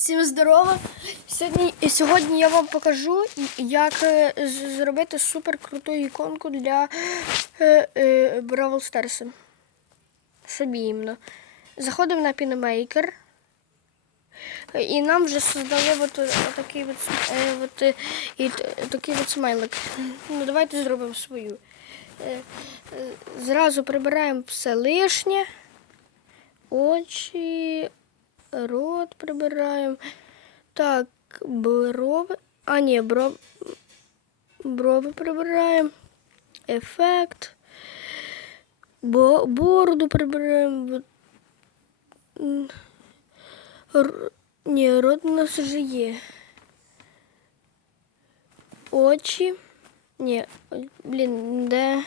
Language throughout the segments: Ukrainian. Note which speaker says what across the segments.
Speaker 1: Всім здорово! Сьогодні, сьогодні я вам покажу, як е, зробити супер круту іконку для е, е, Бравл Старса. Собі іменно. Заходимо на Pinmaker. І нам вже создали от, е, такий от, е, от, е, і, такий от смайлик. Ну, давайте зробимо свою. Зразу прибираємо все лишнє. Очі, рот прибираємо. Так, брови. А, ні, бров... брови прибираємо. Ефект. Бо... Бороду прибираємо. От, м, р- Ні, рот у нас вже є. Очі. Ні, ой, блін, де.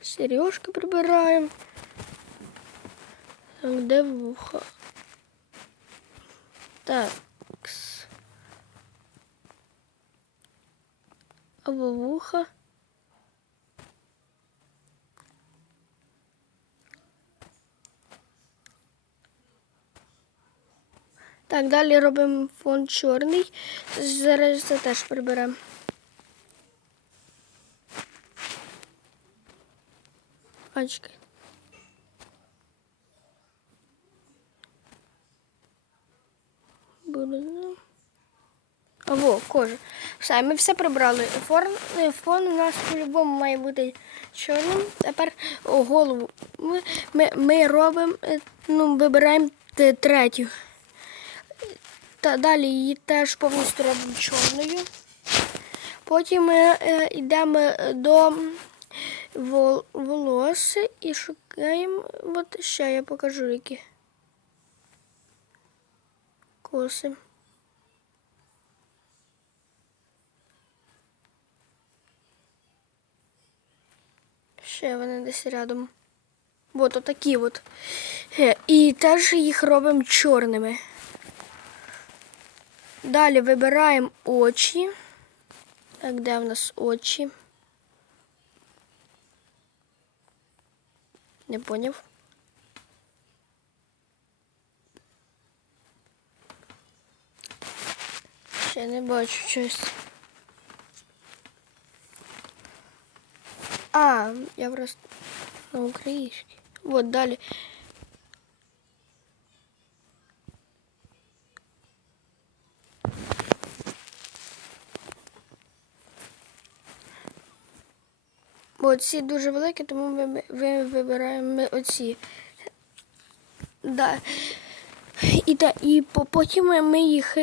Speaker 1: Сережки прибираємо. Так, де вуха? Так. Або вуха. Так, далі робимо фон чорний. Зараз це теж приберемо. А, Або кожа. Все, ми все прибрали. Фон, е, фон у нас по-любому має бути чорним. Тепер голову. Ми, ми, ми робимо, е, ну, вибираємо третю. Та далі її теж повністю робимо чорною. Потім ми е, йдемо до вол, волос і шукаємо. От ще я покажу які. Коси. Ще вони десь рядом. От отакі от. І теж їх робимо чорними. Далі вибираємо очі. Так, де в нас очі? Не поняв. Ще не бачу щось. А, я просто на українській. Вот далі. Бо ці дуже великі, тому ми, ми вибираємо оці. Да. І, та, і по- потім ми- ми їх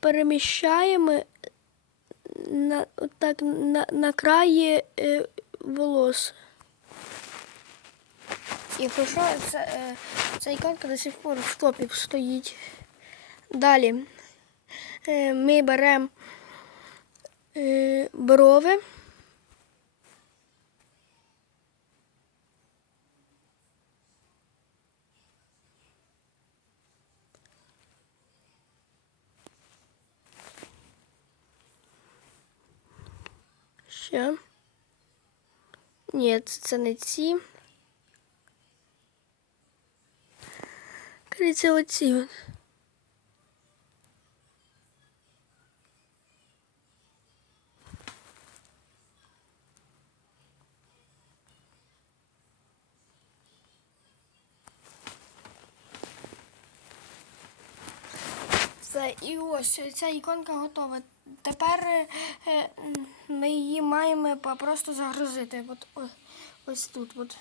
Speaker 1: переміщаємо на, так, на, на краї е, волос. І що, це, е, ця іконка до сих пор в топі стоїть. Далі е, ми беремо е, брови. Ще. Ні, це, не ці. Кажеться, оці. Все, і ось ця іконка готова. Тепер е, е, ми її маємо просто загрузити. От, о- ось тут. От.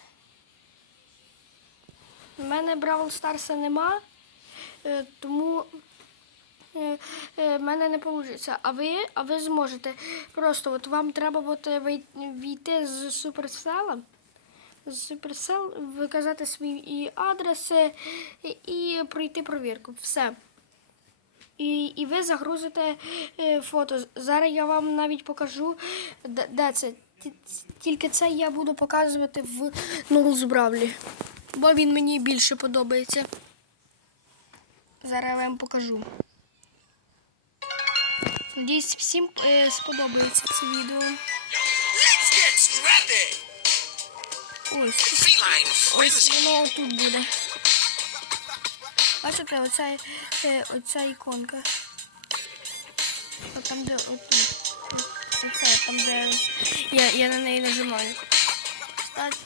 Speaker 1: У мене Бравл Старса нема, е, тому в мене не вийде. А ви, а ви зможете. Просто от вам треба буде війти з суперсела. Supercell, виказати свій і адрес е, і, і пройти провірку. Все. І, і ви загрузите е, фото. Зараз я вам навіть покажу, де, це. Тільки це я буду показувати в Нулз Бравлі. Бо він мені більше подобається. Зараз я вам покажу. Надіюсь, всім е, сподобається це відео. Ось. Ось воно тут буде. Бачите, оця, е, оця іконка. От там, де отут. Оце, там, де я, я на неї нажимаю. Кстати,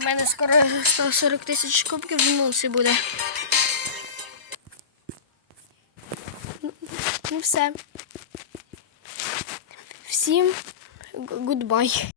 Speaker 1: в мене скоро 140 тисяч кубків в носі буде. Ну все. Всім гудбай.